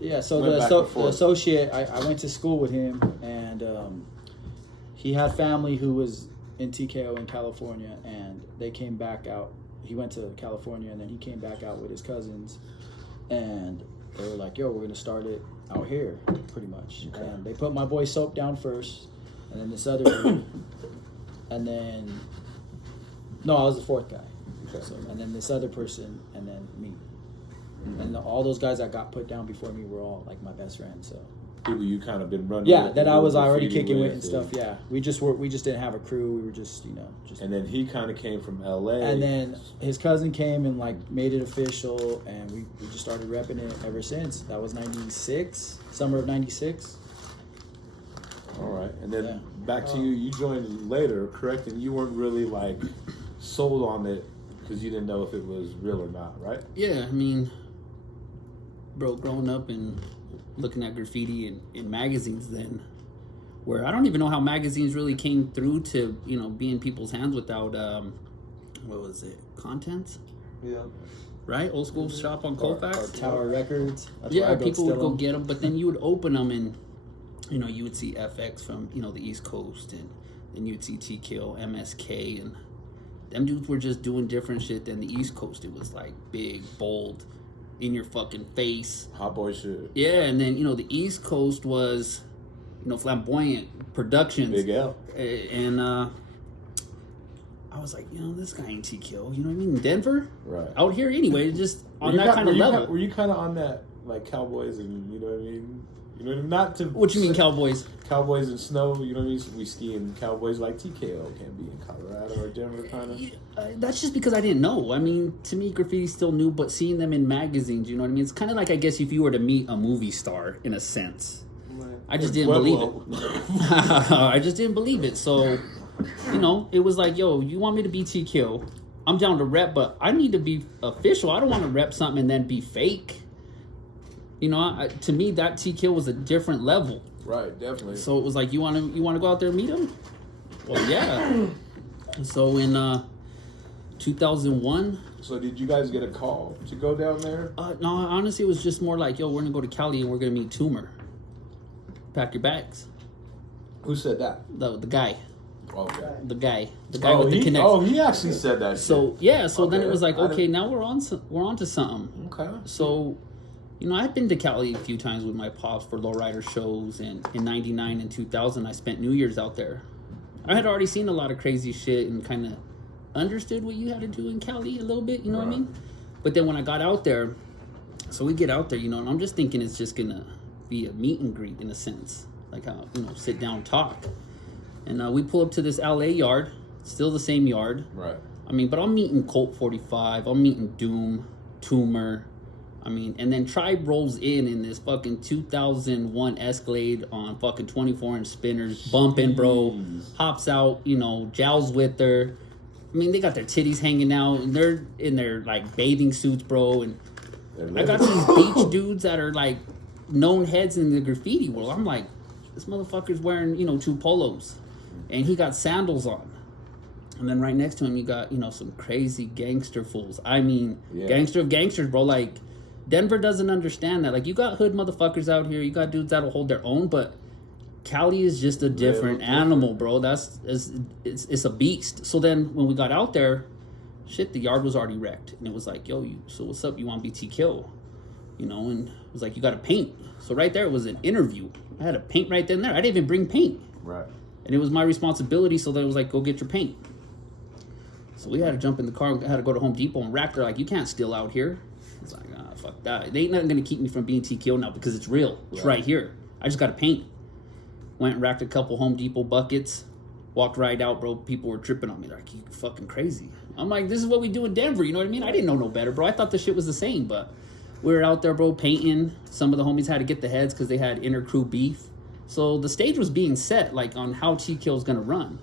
Yeah, so the associate, I went to school with him, and he had family who was in TKO in California, and they came back out. He went to California, and then he came back out with his cousins, and they were like, yo, we're going to start it out here, pretty much. Okay. And they put my boy Soap down first, and then this other dude, and then, no, I was the fourth guy. Okay. So, and then this other person, and then me. And all those guys that got put down before me were all like my best friends. So people you kind of been running. Yeah, that I was already kicking with and stuff. Yeah, we just didn't have a crew. We were just just. And then he kind of came from LA. And then his cousin came and like made it official, and we just started repping it ever since. That was '96, summer of '96. All right, and then back to you. You joined later, correct? And you weren't really like sold on it because you didn't know if it was real or not, right? Yeah, I mean, bro, growing up and looking at graffiti in magazines then, where I don't even know how magazines really came through to, be in people's hands without, what was it, Contents? Yeah. Right? Old school shop on Colfax? Or Tower Records. That's people would go get them, but then you would open them and, you would see FX from, the East Coast, and then you'd see TKO, MSK, and them dudes were just doing different shit than the East Coast. It was like big, bold, in your fucking face. Hot boy shit. Yeah, and then, the East Coast was, flamboyant productions. Big L. And I was like, this guy ain't TKO. You know what I mean? Denver? Right. Out here anyway, just on that kind of level. Were you kind of on that, like, Cowboys and, you know what I mean? Not to... What you mean, Cowboys? Cowboys and snow, you know what I mean? We ski in Cowboys like TKO can be in Colorado or Denver, kind of. That's just because I didn't know. I mean, to me, graffiti's still new, but seeing them in magazines, you know what I mean? It's kind of like, I guess, if you were to meet a movie star, in a sense. I just didn't believe it. I just didn't believe it. So, it was like, yo, you want me to be TKO? I'm down to rep, but I need to be official. I don't want to rep something and then be fake. To me, that TKO was a different level. Right, definitely. So it was like, you want to go out there and meet him? Well, yeah. So in 2001. So did you guys get a call to go down there? No, honestly, it was just more like, yo, we're gonna go to Cali and we're gonna meet Toomer. Pack your bags. Who said that? The guy. Okay. The guy with the connection. Oh, he actually said that. So yeah, so then it was like, okay, now we're on to something. Okay. So. I'd been to Cali a few times with my pops for lowrider shows, and in 99 and 2000, I spent New Year's out there. I had already seen a lot of crazy shit and kind of understood what you had to do in Cali a little bit, you know what I mean? But then when I got out there, so we get out there, and I'm just thinking it's just going to be a meet and greet in a sense, like how, sit down, talk. And we pull up to this LA yard, still the same yard. Right. I mean, but I'm meeting Colt 45, I'm meeting Doom, Toomer. And then Tribe rolls in this fucking 2001 Escalade on fucking 24-inch spinners, bumping, bro. Hops out, jowls with her. They got their titties hanging out, and they're in their, like, bathing suits, bro. And I got these beach dudes that are, like, known heads in the graffiti world. I'm like, this motherfucker's wearing, 2 polos. And he got sandals on. And then right next to him, you got, some crazy gangster fools. Gangster of gangsters, bro. Like, Denver doesn't understand that. Like, you got hood motherfuckers out here. You got dudes that'll hold their own, but Cali is just a different animal, bro. It's a beast. So then when we got out there, shit, the yard was already wrecked. And it was like, yo, so what's up? You want to be TKO? And it was like, you got to paint. So right there, it was an interview. I had to paint right then and there. I didn't even bring paint. Right. And it was my responsibility, so then it was like, go get your paint. So we had to jump in the car and had to go to Home Depot and rack. They're like, you can't steal out here. It's like, fuck that. They ain't nothing going to keep me from being TKO now because it's real. It's right here. I just got to paint. Went and racked a couple Home Depot buckets. Walked right out, bro. People were tripping on me. They're like, you fucking crazy. I'm like, this is what we do in Denver. You know what I mean? I didn't know no better, bro. I thought the shit was the same, but we were out there, bro, painting. Some of the homies had to get the heads because they had inter-crew beef. So the stage was being set, like, on how TKO was going to run.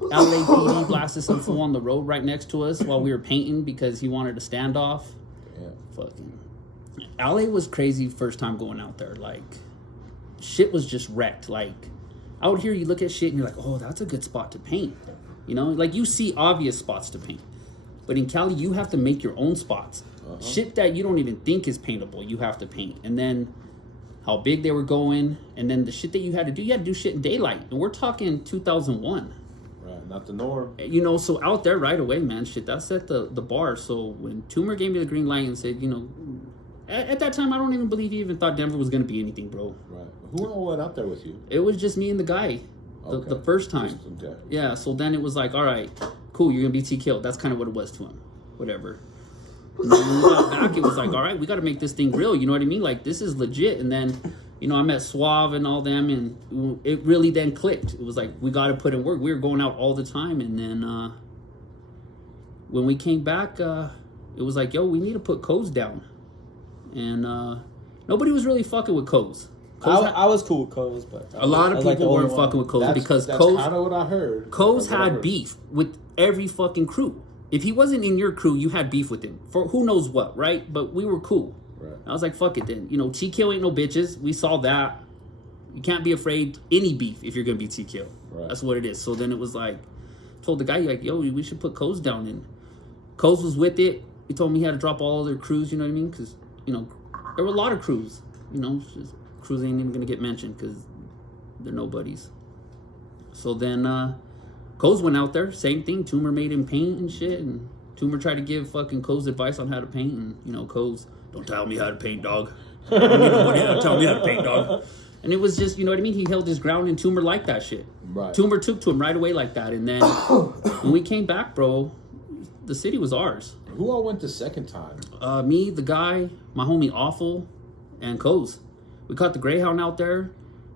LAPD blasted some fool on the road right next to us while we were painting because he wanted a standoff. Yeah. Fucking LA was crazy first time going out there. Like, shit was just wrecked. Like, out here you look at shit and you're like, oh, that's a good spot to paint. Like, you see obvious spots to paint. But in Cali, you have to make your own spots. Shit that you don't even think is paintable, you have to paint. And then how big they were going, and then the shit that you had to do shit in daylight. And we're talking 2001. Right, not the norm. You know, so out there right away, man, shit, that set the bar. So when Toomer gave me the green light and said, you know, at that time, I don't even believe he even thought Denver was going to be anything, bro. Right. Who all went out there with you? It was just me and the guy the first time. Okay. Yeah, so then it was like, all right, cool, you're going to be TKO. That's kind of what it was to him. Whatever. And then when we got back, it was like, all right, we got to make this thing real. You know what I mean? Like, this is legit. And then, you know, I met Suave and all them, and it really then clicked. It was like, we got to put in work. We were going out all the time. And then when we came back, it was like, yo, we need to put Coz down. And nobody was really fucking with Coz. I was cool with Coz, but a lot of people weren't fucking with Coz because Coz kind of what I heard. Coz had beef with every fucking crew. If he wasn't in your crew, you had beef with him for who knows what, right? But we were cool. Right. I was like, fuck it then. You know, TKO ain't no bitches. We saw that. You can't be afraid any beef if you're gonna be TKO. Right. That's what it is. So then it was like, told the guy, like, yo, we should put Coz down. And Coz was with it. He told me he had to drop all other crews. You know what I mean? Because you know, there were a lot of crews. You know, just crews ain't even gonna get mentioned because they're nobodies. So then Coz went out there, same thing. Toomer made him paint and shit, and Toomer tried to give fucking Coz advice on how to paint, and you know, Coz, don't tell me how to paint, dog. Don't need nobody to tell me how to paint, dog. And it was just, you know what I mean? He held his ground, and Toomer liked that shit. Right. Toomer took to him right away like that, and then when we came back, bro, the city was ours. Who all went the second time? Me, the guy, my homie Awful, and Coz. We caught the Greyhound out there.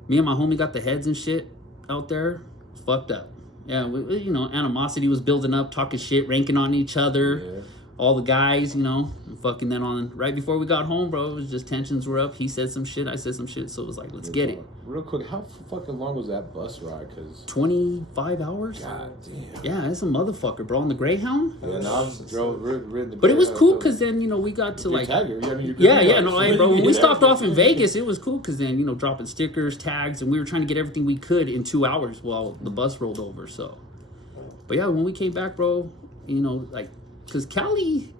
Me and my homie got the heads and shit out there. It was fucked up. Yeah, you know, animosity was building up, talking shit, ranking on each other. Yeah. All the guys, you know, and fucking then on right before we got home, bro, it was just tensions were up. He said some shit, I said some shit, so it was like, let's get it. Real quick, how fucking long was that bus ride? 'Cause 25 hours? God damn. Yeah, it's a motherfucker, bro. On the Greyhound? Yeah, no, I drove ridden the But it was Greyhound, cool so- because then, you know, we got to You're like... Tiger. I mean, you're Yeah, no, hey, bro, when we stopped off in Vegas, it was cool because then, you know, dropping stickers, tags, and we were trying to get everything we could in 2 hours while the bus rolled over, so... But yeah, when we came back, bro, you know, like, because Cali,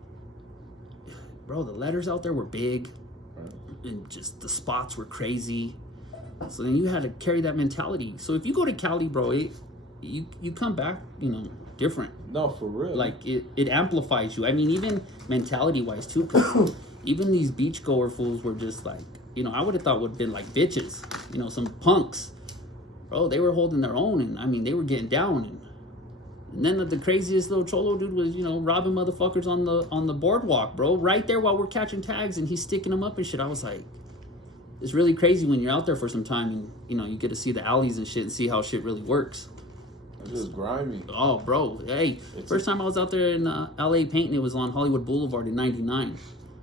bro, the letters out there were big, and just the spots were crazy. So then you had to carry that mentality. So if you go to Cali, bro, you come back, you know, different. No, for real. Like, it amplifies you. I mean, even mentality-wise, too, because even these beachgoer fools were just like, you know, I would have thought would have been like bitches, you know, some punks. Bro, they were holding their own, and I mean, they were getting down, and then the craziest little cholo dude was, you know, robbing motherfuckers on the boardwalk, bro. Right there while we're catching tags, and he's sticking them up and shit. I was like, it's really crazy when you're out there for some time, and you know, you get to see the alleys and shit and see how shit really works. It's just grimy. Oh, bro, hey, first time I was out there in LA painting, it was on Hollywood Boulevard in '99.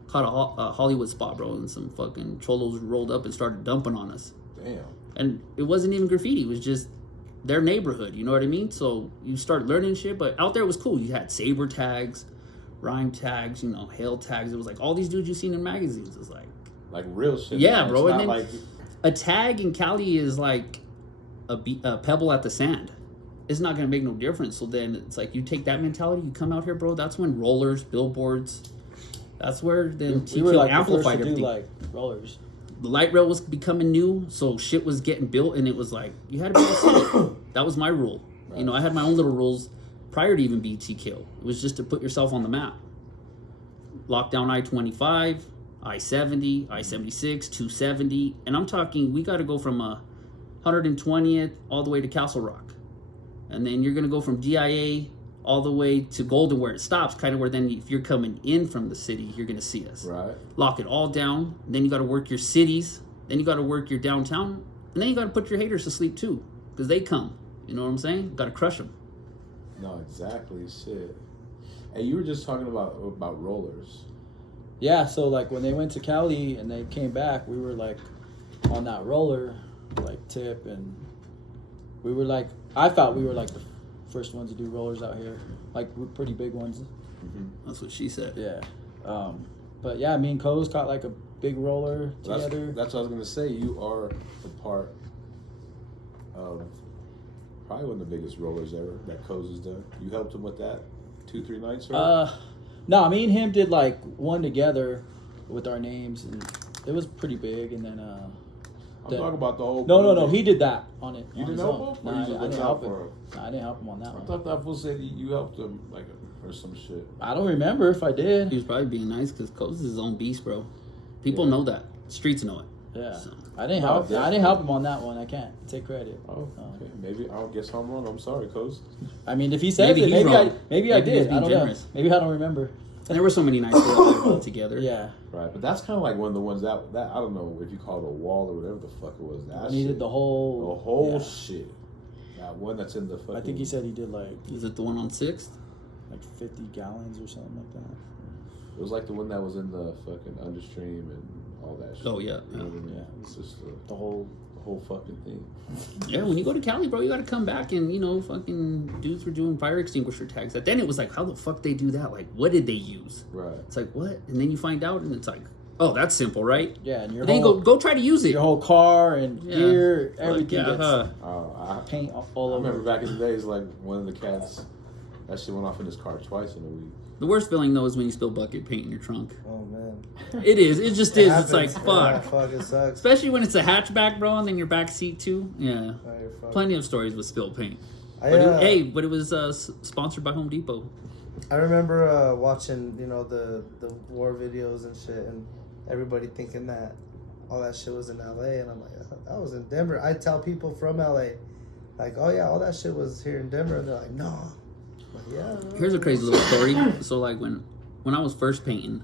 Caught a Hollywood spot, bro, and some fucking cholos rolled up and started dumping on us. Damn. And it wasn't even graffiti; it was just their neighborhood, you know what I mean? So you start learning shit, but out there it was cool. You had saber tags, rhyme tags, you know, hail tags. It was like all these dudes you've seen in magazines. It's like real shit. yeah, man. bro. It's And then not like a tag in Cali is like a pebble at the sand. It's not gonna make no difference. So then it's like you take that mentality, you come out here, bro. That's when rollers, billboards. That's where then TKO we were like amplified the first to everything. do like rollers. The light rail was becoming new, so shit was getting built, and it was like you had to be able to see it. That was my rule. Right. You know, I had my own little rules prior to even being TKO. It was just to put yourself on the map. Lockdown I-25, I-70, I-76, 270, and I'm talking we got to go from 120th all the way to Castle Rock, and then you're gonna go from DIA all the way to Golden where it stops, kind of where then if you're coming in from the city, you're going to see us. Right. Lock it all down. Then you got to work your cities. Then you got to work your downtown. And then you got to put your haters to sleep too, because they come. You know what I'm saying? Got to crush them. No, exactly. Shit. And you were just talking about rollers. Yeah, so like when they went to Cali and they came back, we were like on that roller, like tip, and we were like, I thought we were like the first ones to do rollers out here, like pretty big ones. Mm-hmm. That's what she said. Yeah, but yeah, me and Coz caught like a big roller together. That's what I was gonna say. You are a part of probably one of the biggest rollers ever that Coz has done. You helped him with that. 2-3 nights? Right? No, me and him did like one together with our names, and it was pretty big. And then I'm talking about the whole. No. He did that on it. You on didn't his help own. him? No, I didn't help him. No, I didn't help him on that one. I thought that fool said you helped him, like, or some shit. I don't remember if I did. He was probably being nice because Coase is his own beast, bro. People know that. Streets know it. Yeah, So. I didn't help. I didn't help him on that one. I can't take credit. Oh, okay. Maybe I guess I'm wrong. I'm sorry, Coase. I mean, if he says Maybe it, he's maybe wrong. maybe I Maybe he was did. I being don't generous. know. Maybe I don't remember. There were so many nights we all together. Yeah. Right, but that's kind of like one of the ones that I don't know if you call it a wall or whatever the fuck it was. That He shit, did the whole shit. That one that's in the fucking. I think he said he did like Is it the one on 6th? 50 gallons or something like that. It was like the one that was in the fucking understream and all that shit. Oh, yeah. You know what I mean? Yeah. It's just The whole fucking thing. Yeah, when you go to Cali, bro, you got to come back and, fucking dudes were doing fire extinguisher tags. But then it was like, how the fuck they do that? Like, what did they use? Right. It's like, what? And then you find out and it's like, oh, that's simple, right? yeah, and your Then whole you go try to use it. your whole car and Yeah. gear, Like, everything yeah, gets paint all I over. remember back in the days, like one of the cats, that shit went off in his car twice in a week. The worst feeling, though, is when you spill bucket paint in your trunk. Oh man, It is. It just is. It's like, happens. fuck. Yeah, fuck, it sucks. Especially when it's a hatchback, bro, and then your back seat, too. Yeah. Oh, you're fucked. Plenty of stories with spilled paint. I, But it was sponsored by Home Depot. I remember watching, the war videos and shit, and everybody thinking that all that shit was in LA, and I'm like, that was in Denver. I tell people from LA, like, oh yeah, all that shit was here in Denver, and they're like, no. I'm like, yeah. Here's a crazy little story. So, like, when I was first painting,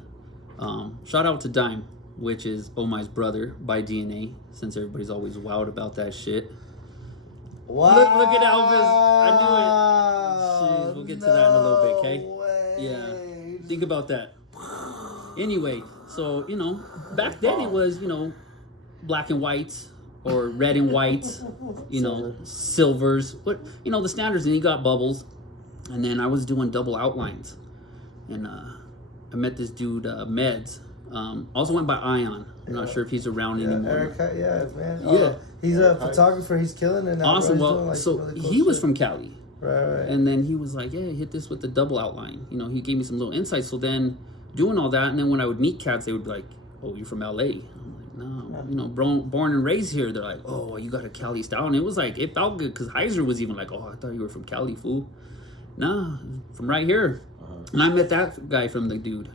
shout out to Dime, which is Omy's brother by DNA, since everybody's always wowed about that shit. Wow. Look at Elvis. I knew it. Jeez, we'll get to that in a little bit, okay? Way. Yeah. Think about that. Anyway, so, back then it was, black and whites or red and whites, silvers. But, the standards, and you got bubbles. And then I was doing double outlines. And I met this dude, Meds. Also went by Ion. I'm not sure if he's around anymore. Eric, man. Yeah. He's a photographer. He's killing it now. Awesome. Bro. He's Well, doing, so really cool he was shit. from Cali. Right. And then he was like, yeah, hit this with the double outline. He gave me some little insights. So then doing all that, and then when I would meet cats, they would be like, oh, you're from LA. I'm like, no, born and raised here. They're like, oh, you got a Cali style. And it was like, it felt good because Heiser was even like, oh, I thought you were from Cali, fool. Nah, from right here. And I met that guy from the dude.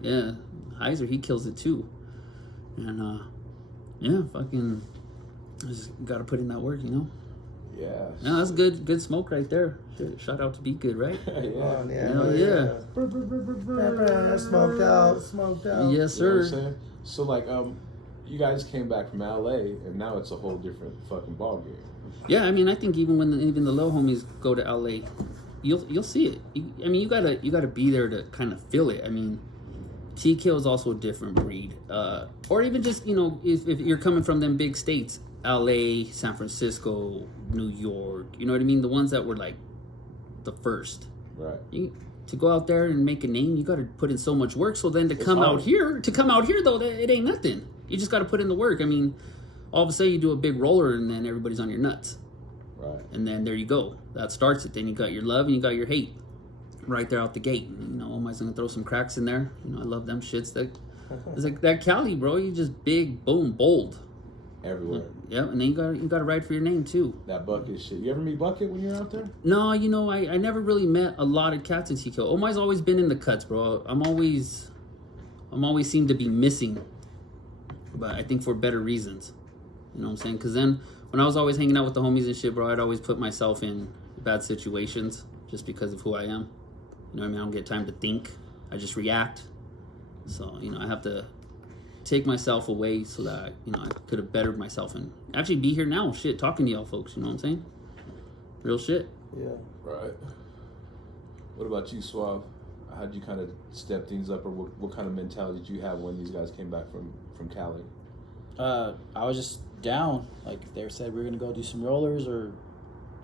Yeah, Heiser, he kills it too. And yeah, fucking, I just gotta put in that work, Yeah. No, that's good smoke right there. Shout out to Be Good, right? Yeah. Hell yeah. Smoked out. Yes, You know what I'm sir. saying? So like you guys came back from LA and now it's a whole different fucking ball game. Yeah, I mean, I think even when even the little homies go to LA, you'll see it. You gotta be there to kind of feel it. I mean, TKO is also a different breed. Or even just if you're coming from them big states, LA, San Francisco, New York. You know what I mean? The ones that were like the first. Right. To go out there and make a name, you got to put in so much work. So then to come hard. out here though, it ain't nothing. You just got to put in the work. I mean, all of a sudden you do a big roller and then everybody's on your nuts. Right. And then there you go. That starts it. Then you got your love and you got your hate right there out the gate. Omy's gonna throw some cracks in there. I love them shits. It's like that Cali, bro. You just big, boom, bold. Everywhere. Yep. And then you got to ride for your name too. That Bucket shit. You ever meet Bucket when you're out there? No, I never really met a lot of cats in TKO. Omy's always been in the cuts, bro. I'm always seem to be missing, but I think for better reasons. You know what I'm saying? Because then when I was always hanging out with the homies and shit, bro, I'd always put myself in bad situations just because of who I am. You know what I mean? I don't get time to think. I just react. So, I have to take myself away so that, I could have bettered myself and actually be here now, shit, talking to y'all folks, you know what I'm saying? Real shit. Yeah. Right. What about you, Suave? How'd you kind of step things up, or what kind of mentality did you have when these guys came back from Cali? I was just down. Like if they said we're gonna go do some rollers, or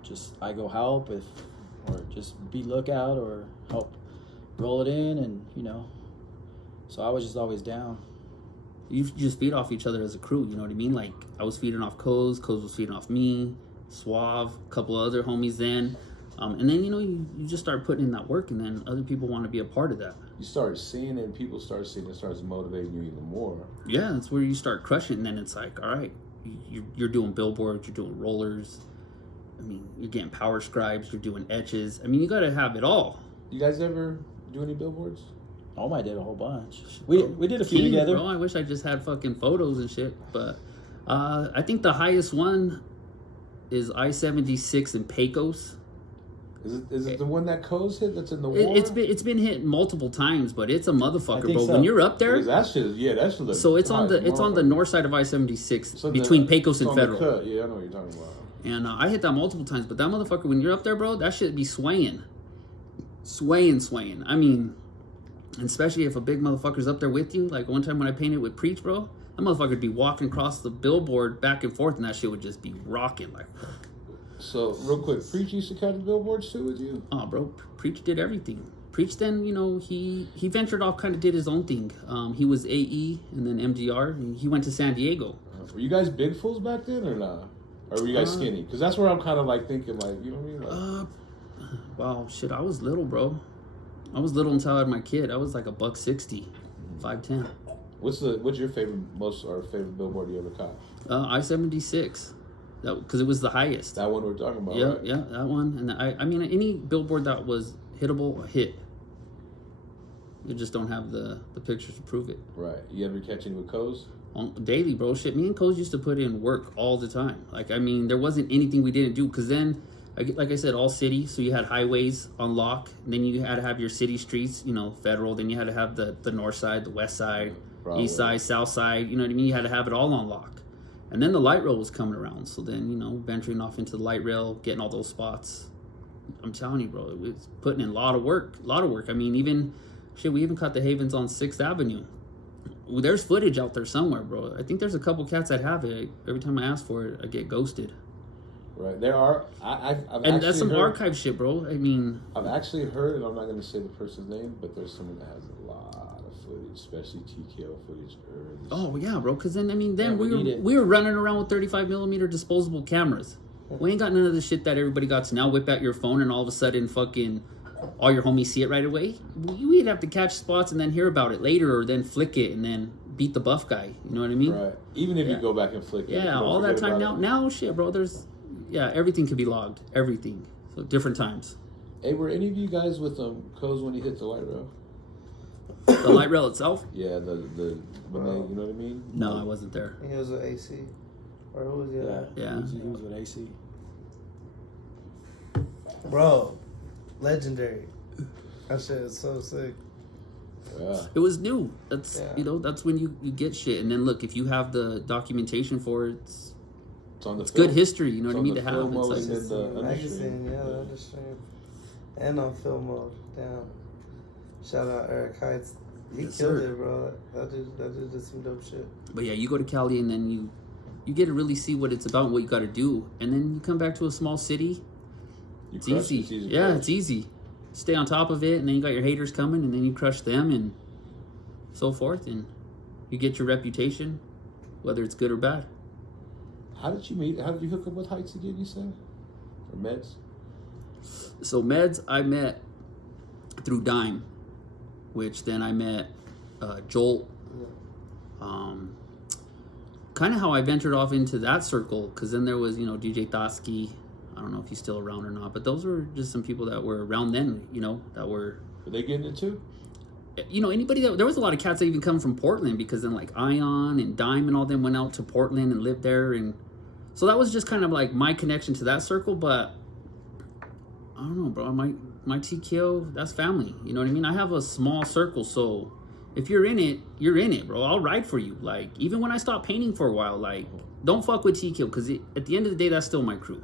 just I go help, or just be lookout or help roll it in, and so I was just always down. You just feed off each other as a crew, you know what I mean? Like, I was feeding off Coase was feeding off me, Suave, a couple of other homies then. And then, you know, you just start putting in that work, and then other people want to be a part of that. You start seeing it, and people start seeing it, starts motivating you even more. Yeah, that's where you start crushing, and then it's like, all right, you're doing billboards, you're doing rollers. I mean, you're getting power scribes, you're doing etches. I mean, you got to have it all. You guys ever do any billboards? Oh, I did a whole bunch. We did a few together. Bro, I wish I just had fucking photos and shit. But I think the highest one is I-76 in Pecos. Is it the one that Co's hit that's in the war? It's been hit multiple times, but it's a motherfucker, bro. So. When you're up there, that shit looks so it's on the north side of I-76 between Pecos and Federal. Yeah, I know what you're talking about. And I hit that multiple times, but that motherfucker, when you're up there, bro, that shit be swaying. I mean, especially if a big motherfucker's up there with you. Like one time when I painted with Preach, bro, that motherfucker would be walking across the billboard back and forth, and that shit would just be rocking. Like, so, real quick, Preach used to catch billboards too with you? Oh, bro, Preach did everything. Preach then, you know, he ventured off, kind of did his own thing. He was AE and then MDR, and he went to San Diego. Were you guys big fools back then or not? Or were you guys skinny? Because that's where I'm kind of like thinking, like, you know what I mean? Like, wow, shit, I was little, bro. I was little until I had my kid. I was like $160, 5'10". What's your favorite billboard you ever caught? I-76. Because it was the highest. That one we're talking about, yeah, right? Yeah, that one. And I mean, any billboard that was hittable, hit. You just don't have the pictures to prove it. Right. You ever catch any with Co's? Daily, bro. Shit, me and Co's used to put in work all the time. Like, I mean, there wasn't anything we didn't do. Because then, like I said, all city. So you had highways on lock. And then you had to have your city streets, you know, federal. Then you had to have the north side, the west side, east side, south side. You know what I mean? You had to have it all on lock. And then the light rail was coming around. So then, you know, venturing off into the light rail, getting all those spots. I'm telling you, bro, it was putting in a lot of work. I mean, we even caught the Havens on 6th Avenue. Well, there's footage out there somewhere, bro. I think there's a couple cats that have it. Every time I ask for it, I get ghosted. Right. There are. And that's some archive shit, bro. I mean, I've actually heard, and I'm not going to say the person's name, but there's someone that has a lot of footage, especially TKO footage. Oh yeah, bro. Because then we were running around with 35mm disposable cameras. We ain't got none of the shit that everybody got to now. Whip out your phone and all of a sudden, fucking, all your homies see it right away. We'd have to catch spots and then hear about it later, or then flick it and then beat the buff guy. You know what I mean? Right. Even if you go back and flick it. Yeah, all that time now, shit, bro. Everything can be logged. Everything. So different times. Hey, were any of you guys with Co's when he hit the light rail? The light rail itself? Yeah, you know what I mean? No, I wasn't there. He was with AC. Or who was the Yeah. He was with AC. Bro, legendary. That shit is so sick. Yeah. It was new. That's that's when you get shit. And then look, if you have the documentation for it, it's on the it's good history, you know what I mean, to have. It's like, in the magazine, the understream. And on film mode. Damn. Shout out Eric Heights. He killed it, bro. That dude did some dope shit. But yeah, you go to Cali and then you get to really see what it's about and what you got to do. And then you come back to a small city. It's easy. It's easy. Stay on top of it, and then you got your haters coming, and then you crush them, and so forth, and you get your reputation, whether it's good or bad. How did you hook up with Heights again, you said? Or Meds? So Meds, I met through Dime, which then I met Jolt. Kind of how I ventured off into that circle, because then there was, DJ Thotsky. I don't know if he's still around or not, but those were just some people that were around then, that were... Were they getting it too? Anybody that... There was a lot of cats that even come from Portland, because then like Ion and Dime and all them went out to Portland and lived there, and so that was just kind of like my connection to that circle. But I don't know, bro, my TKO, that's family, you know what I mean? I have a small circle, so if you're in it, you're in it, bro. I'll ride for you. Like, even when I stopped painting for a while, like, don't fuck with TKO, because at the end of the day, that's still my crew.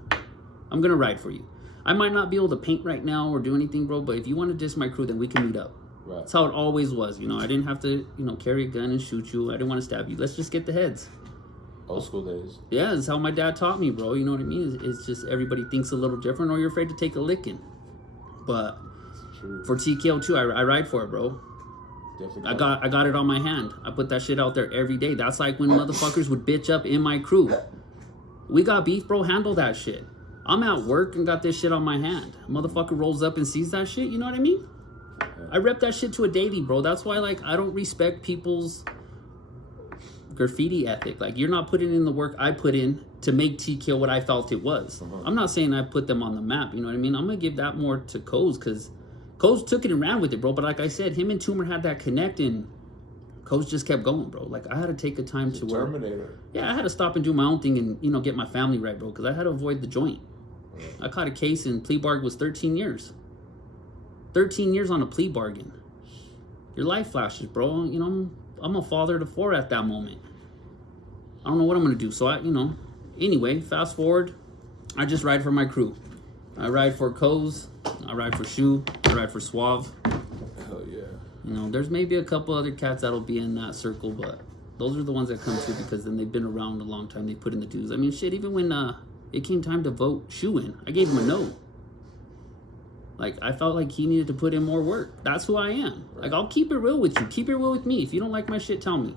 I'm gonna ride for you. I might not be able to paint right now or do anything, bro, but if you want to diss my crew, then we can meet up. Right. That's how it always was, I didn't have to, carry a gun and shoot you. I didn't want to stab you. Let's just get the heads. Old school days. Yeah, that's how my dad taught me, bro. You know what I mean? It's just everybody thinks a little different, or you're afraid to take a licking. But for TKO too, I ride for it, bro. Definitely. I got it on my hand. I put that shit out there every day. That's like when motherfuckers would bitch up in my crew. We got beef, bro. Handle that shit. I'm at work and got this shit on my hand. Motherfucker rolls up and sees that shit. You know what I mean? I rep that shit to a daily, bro. That's why, like, I don't respect people's graffiti ethic. Like, you're not putting in the work I put in to make TKO what I felt it was. I'm not saying I put them on the map. You know what I mean? I'm gonna give that more to Coase, because Coase took it and ran with it, bro. But like I said, him and Toomer had that connect, and Coase just kept going, bro. Like, I had to take a time to work. Terminator. Yeah, I had to stop and do my own thing and, you know, get my family right, bro, because I had to avoid the joint. I caught a case and plea bargain was 13 years. 13 years on a plea bargain. Your life flashes, bro. You know, I'm a father to 4 at that moment. I don't know what I'm going to do. So, anyway, fast forward. I just ride for my crew. I ride for Coase. I ride for Shoe. I ride for Suave. Hell yeah. You know, there's maybe a couple other cats that'll be in that circle, but those are the ones that come through because then they've been around a long time. They put in the dues. I mean, shit, even when it came time to vote Shoe in, I gave him a no. Like, I felt like he needed to put in more work. That's who I am. Right. Like, I'll keep it real with you. Keep it real with me. If you don't like my shit, tell me.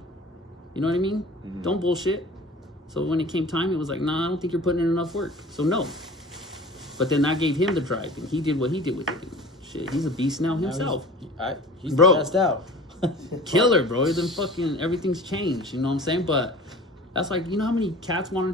You know what I mean? Mm-hmm. Don't bullshit. So when it came time, it was like, nah, I don't think you're putting in enough work. So no. But then that gave him the drive, and he did what he did with it. And shit, he's a beast now himself. He's bro, passed out. Killer, bro. Then fucking everything's changed. You know what I'm saying? But that's like, you know how many cats wanted